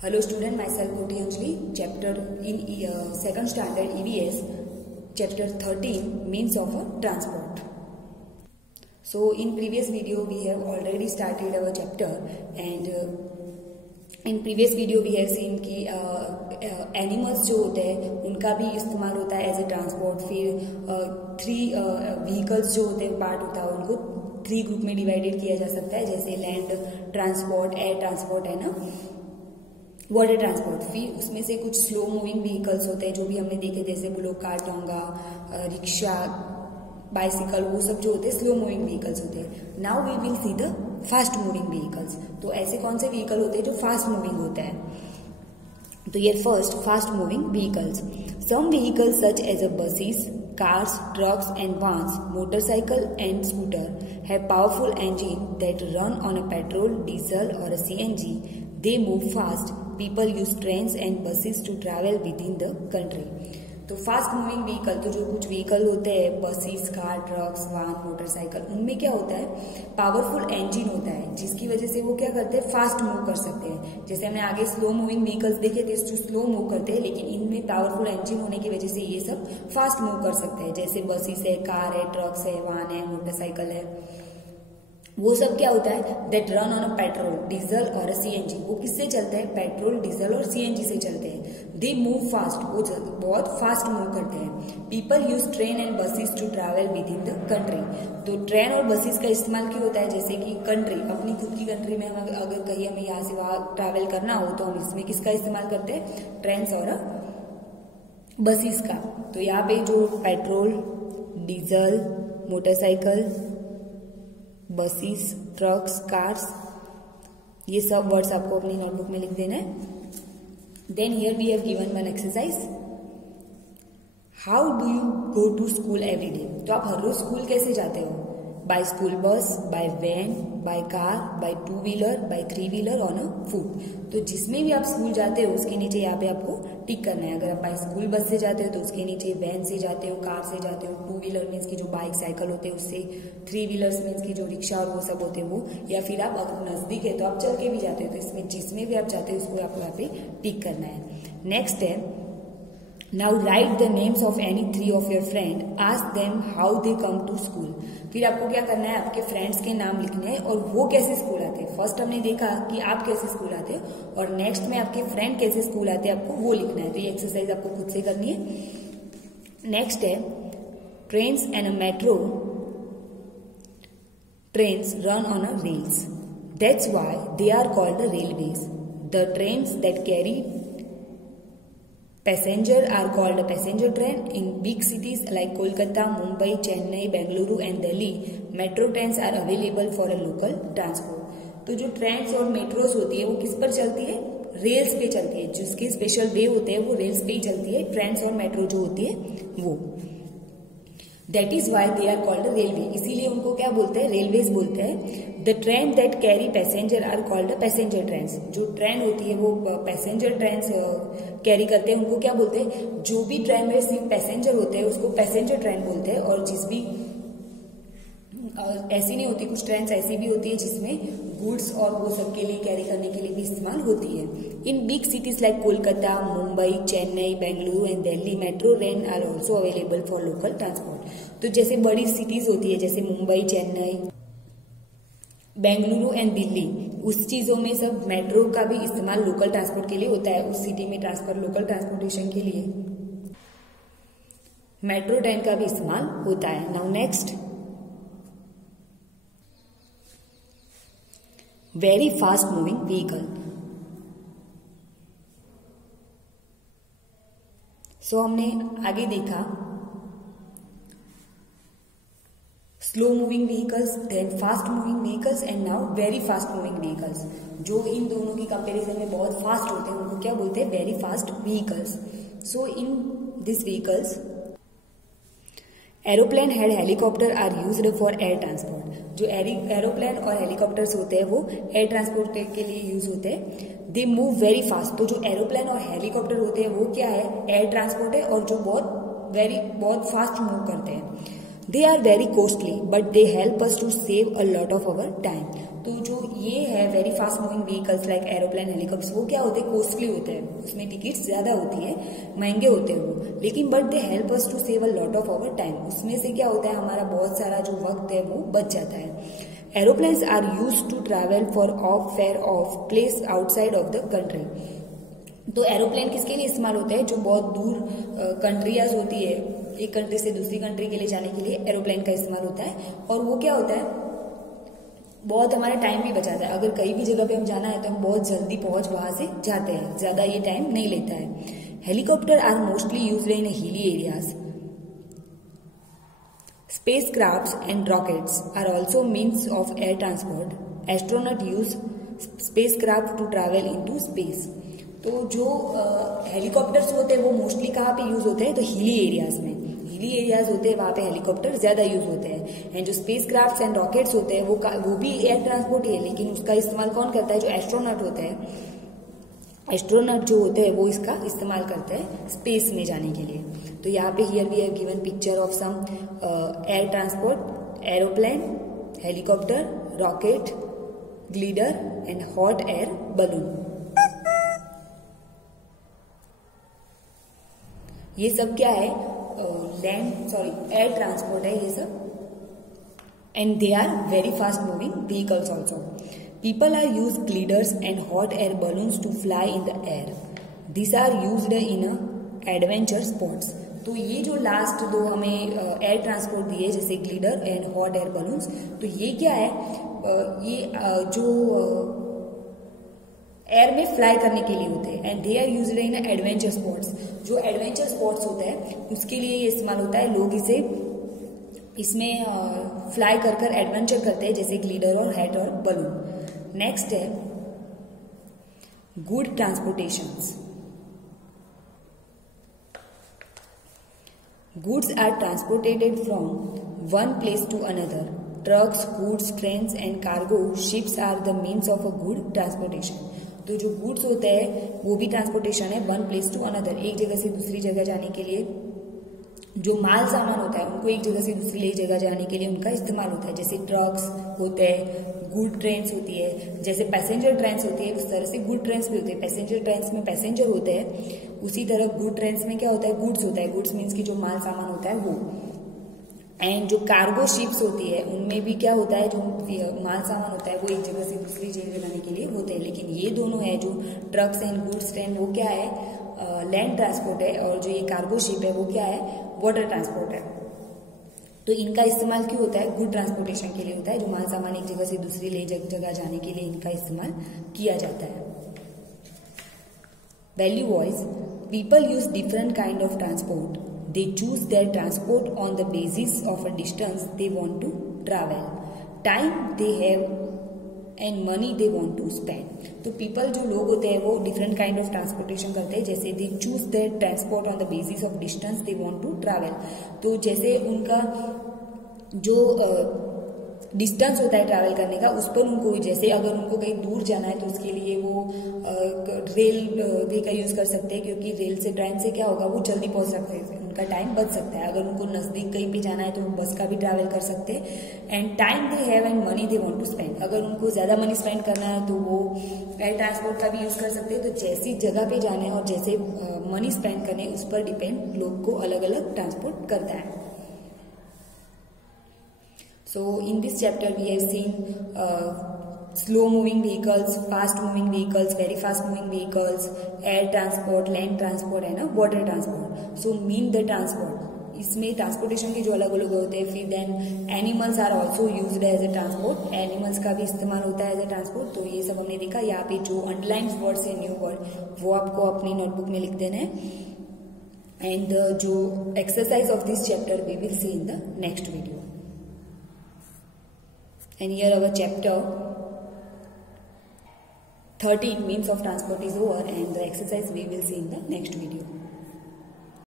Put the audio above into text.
Hello student, myself Koti Anjali, chapter in second standard EVS, chapter 13, means of transport. So in previous video we have already started our chapter, and in previous video we have seen कि animals जो होते हैं उनका भी इस्तेमाल होता है as a transport. फिर 3 व्हीकल्स जो होते हैं पार्ट होता है उनको 3 ग्रुप में डिवाइडेड किया जा सकता है, जैसे लैंड ट्रांसपोर्ट, एयर ट्रांसपोर्ट है ना, वाटर ट्रांसपोर्ट। फिर उसमें से कुछ स्लो मूविंग व्हीकल्स होते हैं जो भी हमने देखे, जैसे bullock car, tonga, rickshaw, bicycle, वो सब जो होते हैं स्लो मूविंग व्हीकल्स होते हैं। Now we will see the fast moving vehicles. तो ऐसे कौन से व्हीकल होते हैं जो फास्ट मूविंग होता है? तो ये first fast moving vehicles. Some vehicles such as a buses, cars, trucks and vans, motorcycle and scooter have powerful engine that run on a petrol, diesel or a CNG. They move fast. People use trains and buses to travel within the country. तो fast moving vehicle, तो जो कुछ vehicle होते हैं buses, car, trucks, वान, motorcycle, उनमें क्या होता है, पावरफुल इंजन होता है जिसकी वजह से वो क्या करते हैं, फास्ट मूव कर सकते हैं। जैसे हमने आगे स्लो मूविंग व्हीकल्स देखे थे जो स्लो मूव करते हैं, लेकिन इनमें पावरफुल इंजन होने की वजह से ये सब फास्ट मूव कर सकते हैं। जैसे बसेस है, कार है, ट्रक्स है, वान है, मोटरसाइकिल है, वो सब क्या होता है, that run on a petrol, diesel और सीएनजी। वो किससे चलते हैं, पेट्रोल, डीजल और सीएनजी से चलते हैं। दे मूव फास्ट, वो बहुत फास्ट मूव करते हैं। People use train and buses to travel within the country. तो ट्रेन और बसेस का इस्तेमाल क्यों होता है, जैसे कि कंट्री, अपनी खुद की कंट्री में हम अगर कहीं हमें यहाँ से वहां ट्रैवल करना हो तो हम इसमें किसका इस्तेमाल करते हैं, ट्रेन और बसेस का। तो यहाँ पे जो petrol, diesel, motorcycle, buses, trucks, cars, ये सब वर्ड्स आपको अपनी नोटबुक में लिख देना है। Then here we have given one exercise, how do you go to school every day. तो आप हर रोज स्कूल कैसे जाते हो, by school bus, by van, by car, by 2 wheeler, by 3 wheeler, on a foot. तो जिसमें भी आप स्कूल जाते हो उसके नीचे यहाँ पे आपको टिक करना है। अगर आप बाय स्कूल बस से जाते हो तो उसके नीचे वैन से जाते हो, कार से जाते हो, 2 व्हीलर मीन्स की जो बाइक साइकिल होते हैं उससे, 3 व्हीलर्स मीन्स की जो रिक्शा और वो सब होते हैं वो, या फिर आप अगर नजदीक है तो आप चल के भी जाते हो। तो इसमें जिसमें भी आप जाते हो उसको आपको यहाँ पे टिक करना है। नेक्स्ट है, Now write the names of any 3 of your friend. Ask them how they come to school. फिर आपको क्या करना है, आपके फ्रेंड्स के नाम लिखने हैं और वो कैसे स्कूल आते हैं। फर्स्ट हमने देखा कि आप कैसे स्कूल आते हो और नेक्स्ट में आपके फ्रेंड कैसे स्कूल आते हैं, आपको वो लिखना है। तो ये एक्सरसाइज आपको खुद से करनी है। नेक्स्ट है, trains and a metro, trains run on a rails, that's why they are called the railways. The trains that carry passenger are called a passenger train. In big cities like Kolkata, Mumbai, Chennai, Bengaluru and Delhi, metro trains are available for a local transport. तो जो trains और metros होती है वो किस पर चलती है, रेल्स पे चलती है। जिसके स्पेशल वे होते हैं वो रेल्स पे ही चलती है, ट्रेन्स और मेट्रो जो होती है वो। That is why they are called railway, इसीलिए उनको क्या बोलते हैं, रेलवेज बोलते हैं। The train that carry passenger are called passenger trains. जो ट्रेन होती है वो पैसेंजर ट्रेन्स कैरी करते हैं, उनको क्या बोलते हैं, जो भी ट्रेन में सिर्फ पैसेंजर होते हैं उसको पैसेंजर ट्रेन बोलते हैं। और जिस भी ऐसी नहीं होती, कुछ ट्रेन ऐसी भी होती है जिसमें गुड्स और वो सब के लिए कैरी करने के लिए भी इस्तेमाल होती है। In big cities like Kolkata, Mumbai, Chennai, Bengaluru and Delhi, metro train are also available for local transport. तो जैसे बड़ी सिटीज होती है जैसे मुंबई, चेन्नई, बेंगलुरु एंड दिल्ली, उस चीजों में सब मेट्रो का भी इस्तेमाल लोकल ट्रांसपोर्ट के लिए होता है। उस सिटी में ट्रांसफर लोकल ट्रांसपोर्टेशन के लिए मेट्रो ट्रेन का भी इस्तेमाल होता है। Now next, very fast moving vehicle. So हमने आगे देखा slow moving vehicles, then fast moving vehicles and now very fast moving vehicles. जो इन दोनों की कंपैरिजन में बहुत फास्ट होते हैं उनको क्या बोलते हैं, very fast vehicles. So in this vehicles, aeroplane and helicopter are used for air transport. जो एरोप्लेन और हेलीकॉप्टर्स होते हैं वो एयर ट्रांसपोर्ट के लिए यूज होते हैं। They move very fast. तो जो एरोप्लेन और हेलीकॉप्टर होते हैं वो क्या है, एयर ट्रांसपोर्ट है और जो बहुत फास्ट मूव करते हैं। They are very costly but they help us to save a lot of our time. तो जो ये है very fast moving vehicles like aeroplane, helicopters. वो क्या होते हैं, कॉस्टली होते हैं, उसमें टिकट्स ज्यादा होती है, महंगे होते हैं वो, लेकिन but they help us to save a lot of our time. उसमें से क्या होता है, हमारा बहुत सारा जो वक्त है वो बच जाता है। Aeroplanes are used to travel far off fair off place outside of the country. तो एरोप्लेन किसके लिए इस्तेमाल होते हैं, जो बहुत दूर कंट्रियाज होती है, एक कंट्री से दूसरी कंट्री के लिए जाने के लिए एरोप्लेन का इस्तेमाल होता है। और वो क्या होता है, बहुत हमारा टाइम भी बचाता है। अगर कहीं भी जगह पे हम जाना है तो हम बहुत जल्दी पहुंच वहां से जाते हैं, ज्यादा ये टाइम नहीं लेता है। Helicopter are mostly used in hilly areas. Spacecrafts and rockets are also means of air transport. Astronauts use spacecraft to travel into space. तो जो हेलीकॉप्टर्स होते हैं वो मोस्टली कहाँ पे यूज होते हैं, तो हिली एरियाज में, हिली एरियाज होते हैं वहां पे हेलीकॉप्टर ज्यादा यूज होते हैं। एंड जो स्पेस क्राफ्ट एंड रॉकेट्स होते हैं वो भी एयर ट्रांसपोर्ट ही है, लेकिन उसका इस्तेमाल कौन करता है, जो एस्ट्रोनॉट होते हैं। एस्ट्रोनॉट जो होते हैं वो इसका इस्तेमाल करते हैं स्पेस में जाने के लिए। तो यहाँ पे here we have given picture of some air transport, aeroplane, helicopter, rocket, glider and hot air balloon. ये सब क्या है, एयर ट्रांसपोर्ट है ये सब। And they are very fast moving vehicles also. People are used gliders and hot air balloons to fly in the air. These are used in adventure sports. तो ये जो लास्ट दो हमें एयर ट्रांसपोर्ट दिए, जैसे ग्लिडर एंड हॉट एयर बलून्स, तो ये क्या है, ये जो एयर में फ्लाई करने के लिए होते हैं। And they are used in adventure sports. जो एडवेंचर स्पोर्ट्स होता है उसके लिए ये इस्तेमाल होता है। लोग इसे इसमें फ्लाई कर एडवेंचर करते हैं, जैसे ग्लिडर और हैट और बलून। नेक्स्ट है good ट्रांसपोर्टेशंस। Goods are transported from one place to another. Trucks, goods, trains and cargo ships are the means of a good transportation. तो जो goods होते हैं वो भी ट्रांसपोर्टेशन है, वन प्लेस टू अनदर, एक जगह से दूसरी जगह जाने के लिए। जो माल सामान होता है उनको एक जगह से दूसरी जगह जाने के लिए उनका इस्तेमाल होता है, जैसे ट्रक्स होते हैं, गुड ट्रेन्स होती है, जैसे पैसेंजर ट्रेन्स होती है, उस तरह से गुड ट्रेन्स भी होते हैं। पैसेंजर ट्रेन्स में पैसेंजर होते हैं, उसी तरह गुड ट्रेन्स में क्या होता है, गुड्स होता है। गुड्स मीन्स की जो माल सामान होता है वो। एंड जो कार्गो शिप्स होती है उनमें भी क्या होता है, जो माल सामान होता है वो एक जगह से दूसरी जगह जाने के लिए होते हैं। लेकिन ये दोनों है, जो ट्रक्स एंड गुड्स ट्रेन, वो क्या है, लैंड ट्रांसपोर्ट है, और जो ये कार्गो शिप है वो क्या है, वाटर ट्रांसपोर्ट है। तो इनका इस्तेमाल क्यों होता है, गुड ट्रांसपोर्टेशन के लिए होता है। जो माल सामान एक जगह से दूसरी जगह जाने के लिए इनका इस्तेमाल किया जाता है। Value wise, people use different kind of transport. They choose their transport on the basis of a distance they want to travel, time they have and money they want to spend. तो people जो लोग होते हैं वो different kind of transportation करते हैं, जैसे they choose their transport on the basis of distance they want to travel. तो जैसे उनका जो डिस्टेंस होता है ट्रैवल करने का, उस पर उनको, जैसे अगर उनको कहीं दूर जाना है तो उसके लिए वो रेल वे का यूज कर सकते हैं, क्योंकि रेल से, ट्रेन से क्या होगा, वो जल्दी पहुंच सकते हैं, उनका टाइम बच सकता है। अगर उनको नजदीक कहीं भी जाना है तो वो बस का भी ट्रैवल कर सकते हैं। And time they have and money they want to spend, अगर उनको ज्यादा मनी स्पेंड करना है तो वो एयर ट्रांसपोर्ट का भी यूज कर सकते हैं। तो जैसी जगह पे जाना है और जैसे मनी स्पेंड करने, उस पर डिपेंड लोग को अलग अलग ट्रांसपोर्ट करता है। So in this chapter we have seen slow moving vehicles, fast moving vehicles, very fast moving vehicles, air transport, land transport and water transport. So mean the transport. इसमें ट्रांसपोर्टेशन के जो अलग अलग होते हैं। फिर then animals are also used as a transport, animals का भी इस्तेमाल होता है एज ए ट्रांसपोर्ट। तो ये सब हमने देखा। यहाँ पे जो अंडरलाइन वर्ड्स है, न्यू वर्ड, वो आपको अपनी नोटबुक में लिख देना है। एंड जो exercise of this chapter we will see in the next video. And here our chapter 13 means of transport is over, and the exercise we will see in the next video.